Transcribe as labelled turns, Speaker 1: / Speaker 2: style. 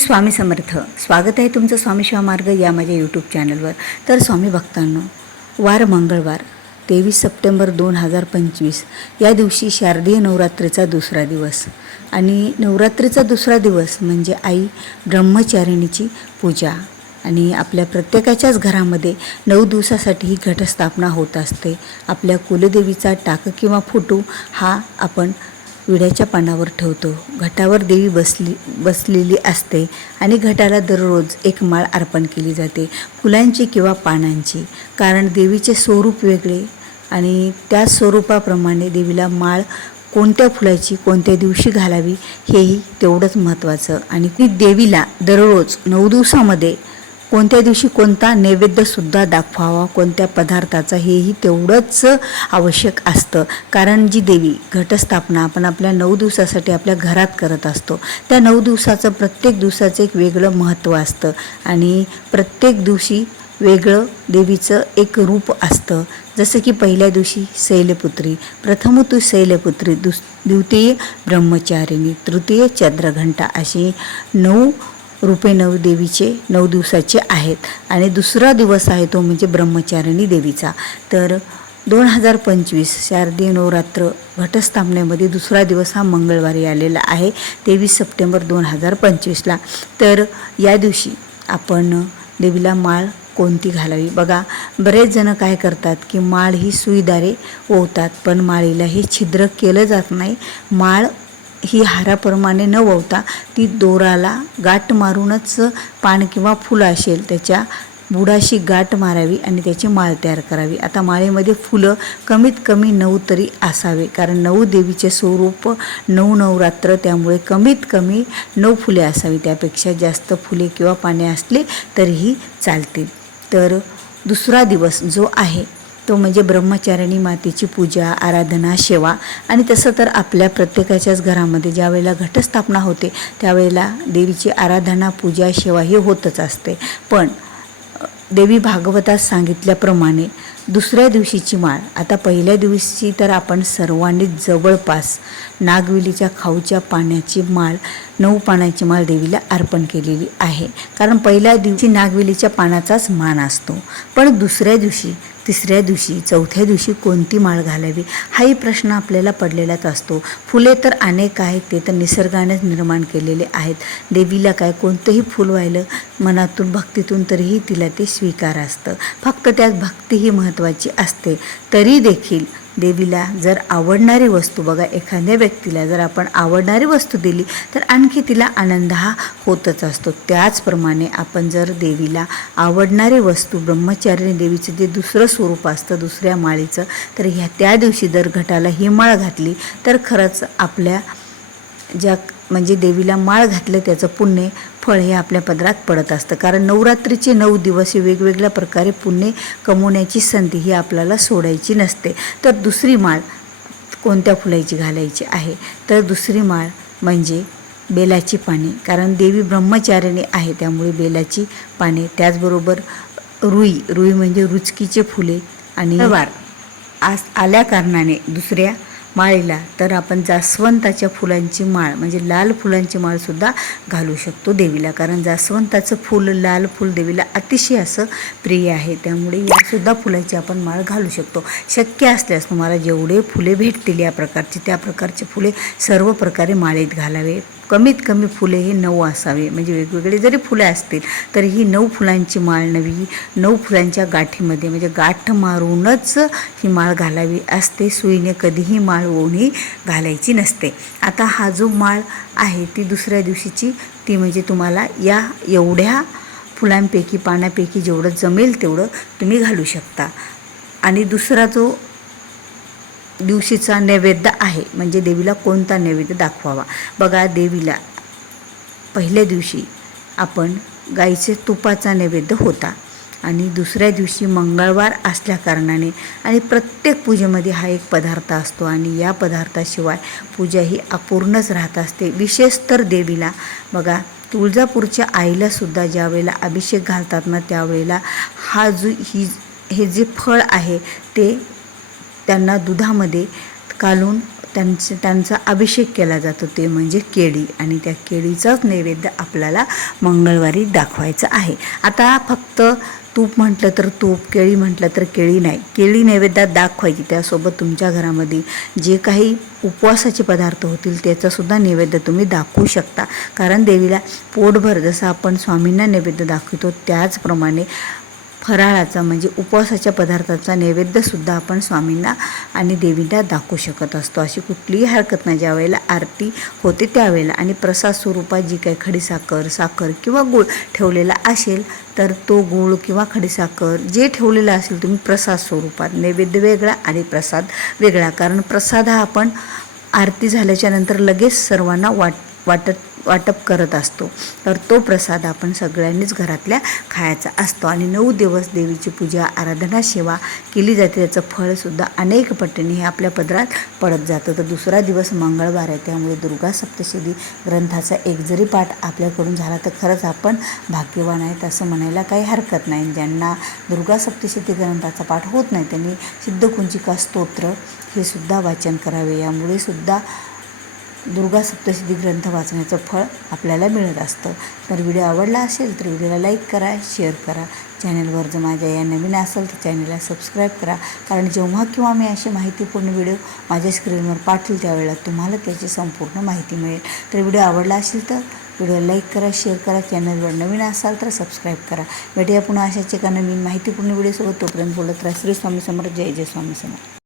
Speaker 1: स्वामी समर्थ स्वागत आहे तुमचं स्वामी शिवमार्ग या माझ्या यूट्यूब चॅनलवर तर स्वामी भक्तांनो वार मंगळवार तेवीस सप्टेंबर दोन हजार पंचवीस या दिवशी शारदीय नवरात्रीचा दुसरा दिवस. आणि नवरात्रीचा दुसरा दिवस म्हणजे आई ब्रह्मचारिणीची पूजा. आणि आपल्या प्रत्येकाच्याच घरामध्ये नऊ दिवसासाठी ही घटस्थापना होत असते. आपल्या कुलदेवीचा टाक किंवा फोटो हा आपण विड्याच्या पानावर ठेवतो. घटावर देवी बसली बसलेली असते आणि घटाला दररोज एक माळ अर्पण केली जाते फुलांची किंवा पानांची. कारण देवीचे स्वरूप वेगळे आणि त्या स्वरूपाप्रमाणे देवीला माळ कोणत्या फुलाची कोणत्या दिवशी घालावी हेही तेवढंच महत्त्वाचं. आणि ती देवीला दररोज नऊ दिवसामध्ये कोणत्या दिवशी कोणता नैवेद्यसुद्धा दाखवावा कोणत्या पदार्थाचा हेही तेवढंच आवश्यक असतं. कारण जी देवी घटस्थापना आपण आपल्या नऊ दिवसासाठी आपल्या घरात करत असतो त्या नऊ दिवसाचं प्रत्येक दिवसाचं एक वेगळं महत्त्व असतं. आणि प्रत्येक दिवशी वेगळं देवीचं एक रूप असतं. जसं की पहिल्या दिवशी शैलपुत्री प्रथम तू शैलपुत्री दुस द्वितीय ब्रह्मचारिणी तृतीय चंद्रघंटा अशी नऊ रूपे नऊ देवीचे नऊ दिवसाचे आहेत. आणि दुसरा दिवस आहे तो म्हणजे ब्रह्मचारिणी देवीचा. तर दोन हजार पंचवीस शारदीय नवरात्र घटस्थापनेमध्ये दुसरा दिवस हा मंगळवारी आलेला आहे तेवीस सप्टेंबर दोन हजार पंचवीसला. तर या दिवशी आपण देवीला माळ कोणती घालावी? बघा बरेच जण काय करतात की माळ ही सुईदारे ओवतात पण माळीला हे छिद्र केलं जात नाही. माळ ही हाराप्रमाणे न ववता ती दोराला गाठ मारूनच पान किंवा फुलं असेल त्याच्या बुडाशी गाठ मारावी आणि त्याची माळ तयार करावी. आता माळेमध्ये फुलं कमीत कमी नऊ तरी असावे कारण नऊ देवीचे स्वरूप नऊ नवरात्र त्यामुळे कमीत कमी नऊ फुले असावी. त्यापेक्षा जास्त फुले किंवा पाने असले तरीही चालतील. तर दुसरा दिवस जो आहे तो म्हणजे ब्रह्मचारिणी मातेची पूजा आराधना सेवा. आणि तसं तर आपल्या प्रत्येकाच्याच घरामध्ये ज्या वेळेला घटस्थापना होते त्यावेळेला देवीची आराधना पूजा सेवा ही होतच असते. पण देवी भागवतात सांगितल्याप्रमाणे दुसऱ्या दिवशीची माळ आता पहिल्या दिवशी तर आपण सर्वांनी जवळपास नागवेलीच्या खाऊच्या पाण्याची माळ नऊ पाण्याची माळ देवीला अर्पण केलेली आहे. कारण पहिल्या दिवशी नागवेलीच्या पानाचाच मान असतो. पण दुसऱ्या दिवशी तिसऱ्या दिवशी चौथ्या दिवशी कोणती माळ घालावी? हाही प्रश्न आपल्याला पडलेलाच असतो. फुले तर अनेक आहेत ते तर निसर्गानेच निर्माण केलेले आहेत. देवीला काय कोणतंही फुल व्हायलं मनातून भक्तीतून तरीही तिला ते स्वीकार असतं. फक्त त्यात भक्ती ही महत्त्वाची असते. तरी देखील देवीला जर आवडणारी वस्तू बघा एखाद्या व्यक्तीला जर आपण आवडणारी वस्तू दिली तर आणखी तिला आनंद हा होतच असतो. त्याचप्रमाणे आपण जर देवीला आवडणारी वस्तू ब्रह्मचारिणी देवीचं जे दुसरं स्वरूप असतं दुसऱ्या माळीचं तर ह्या त्या दिवशी जर घटाला ही माळ घातली तर खरंच आपल्या ज्या म्हणजे देवीला माळ घातलं त्याचं पुण्य फळ हे आपल्या पदरात पडत असतं. कारण नवरात्रीचे नऊ दिवस हे वेगवेगळ्या प्रकारे पुण्य कमवण्याची संधी ही आपल्याला सोडायची नसते. तर दुसरी माळ कोणत्या फुलाची घालायची आहे? तर दुसरी माळ म्हणजे बेलाची पाने. कारण देवी ब्रह्मचारिणी आहे त्यामुळे बेलाची पाने त्याचबरोबर रुई. रुई म्हणजे रुचकीचे फुले आणि वार आज आल्या कारणाने दुसऱ्या माळीला तर आपण जास्वंताच्या फुलांची माळ म्हणजे लाल फुलांची माळसुद्धा घालू शकतो देवीला. कारण जास्वंताचं फूल लाल फूल देवीला अतिशय असं प्रिय आहे. त्यामुळे यासुद्धा फुलाची आपण माळ घालू शकतो. शक्य असल्यास तुम्हाला जेवढे फुले भेटतील या प्रकारची त्या प्रकारची फुले सर्व प्रकारे माळेत घालावे. कमीत कमी फुले हे नऊ असावे. म्हणजे वेगवेगळे जरी फुले असतील तरी ही नऊ फुलांची माळ नवी नऊ फुलांच्या गाठीमध्ये. म्हणजे गाठ मारूनच ही माळ घालावी असते. सुईने कधीही माळ ओणी घालायची नसते. आता हा जो माळ आहे ती दुसऱ्या दिवशीची ती म्हणजे तुम्हाला या एवढ्या फुलांपैकी पाण्यापैकी जेवढं जमेल तेवढं तुम्ही घालू शकता. आणि दुसरा जो दिवशीचा नैवेद्य आहे. म्हणजे देवीला कोणता नैवेद्य दाखवावा? बघा देवीला पहिल्या दिवशी आपण गाईचे तुपाचा नैवेद्य होता. आणि दुसऱ्या दिवशी मंगळवार असल्याकारणाने आणि प्रत्येक पूजेमध्ये हा एक पदार्थ असतो. आणि या पदार्थाशिवाय पूजा ही अपूर्णच राहत असते. विशेष तर देवीला. बघा तुळजापूरच्या आईलासुद्धा ज्या वेळेला अभिषेक घालतात ना त्यावेळेला हा जो ही हे जे फळ आहे ते त्यांना दुधामध्ये कालून त्यांचं त्यांचा अभिषेक केला जातो. ते म्हणजे केळी. आणि त्या केळीचाच नैवेद्य आपल्याला मंगळवारी दाखवायचं आहे. आता फक्त तूप म्हटलं तर तूप केळी म्हटलं तर केळी नाही. केळी नैवेद्यात दाखवायची. त्यासोबत तुमच्या घरामध्ये जे काही उपवासाचे पदार्थ होतील त्याचासुद्धा नैवेद्य तुम्ही दाखवू शकता. कारण देवीला पोटभर जसं आपण स्वामींना नैवेद्य दाखवतो त्याचप्रमाणे फराळाचा म्हणजे उपवासाच्या पदार्थाचा नैवेद्यसुद्धा आपण स्वामींना आणि देवीला दाखवू शकत असतो. अशी कुठलीही हरकत नाही. ज्यावेळेला आरती होते त्यावेळेला आणि प्रसाद स्वरूपात जी काही खडीसाखर साखर किंवा गूळ ठेवलेला असेल तर तो गूळ किंवा खडीसाखर जे ठेवलेलं असेल तुम्ही प्रसाद स्वरूपात नैवेद्य वेगळा आणि प्रसाद वेगळा. कारण प्रसाद हा आपण आरती झाल्याच्यानंतर लगेच सर्वांना वाट वाटत वाटप करत असतो. तर तो प्रसाद आपण सगळ्यांनीच घरातल्या खायचा असतो. आणि नऊ दिवस देवीची पूजा आराधना सेवा केली जाते. त्याचं फळसुद्धा अनेक पटीने हे आपल्या पदरात पडत जातं. तर दुसरा दिवस मंगळवार आहे. त्यामुळे दुर्गा सप्तशती ग्रंथाचा एक जरी पाठ आपल्याकडून झाला तर खरंच आपण भाग्यवान आहेत असं म्हणायला काही हरकत नाही. ज्यांना दुर्गा सप्तशती ग्रंथाचा पाठ होत नाही त्यांनी सिद्धकुंजिका स्तोत्र हे सुद्धा वाचन करावे. यामुळे सुद्धा दुर्गा सप्तशती ग्रंथ वाचण्याचं फळ आपल्याला मिळत असतं. तर व्हिडिओ आवडला असेल तर व्हिडिओला लाईक करा शेअर करा. चॅनलवर जर माझ्या या नवीन असेल तर चॅनलला सबस्क्राईब करा. कारण जेव्हा किंवा मी असे माहितीपूर्ण व्हिडिओ माझ्या स्क्रीनवर पाठवेल त्यावेळेला तुम्हाला त्याची संपूर्ण माहिती मिळेल. तर व्हिडिओ आवडला असेल तर व्हिडिओ लाईक करा शेअर करा. चॅनलवर नवीन असाल तर सबस्क्राईब करा. भेटूया पुन्हा अशाच एका नवीन माहितीपूर्ण व्हिडिओसोबत. तोपर्यंत बोलत राहा. श्री स्वामी समर्थ. जय जय स्वामी समर्थ.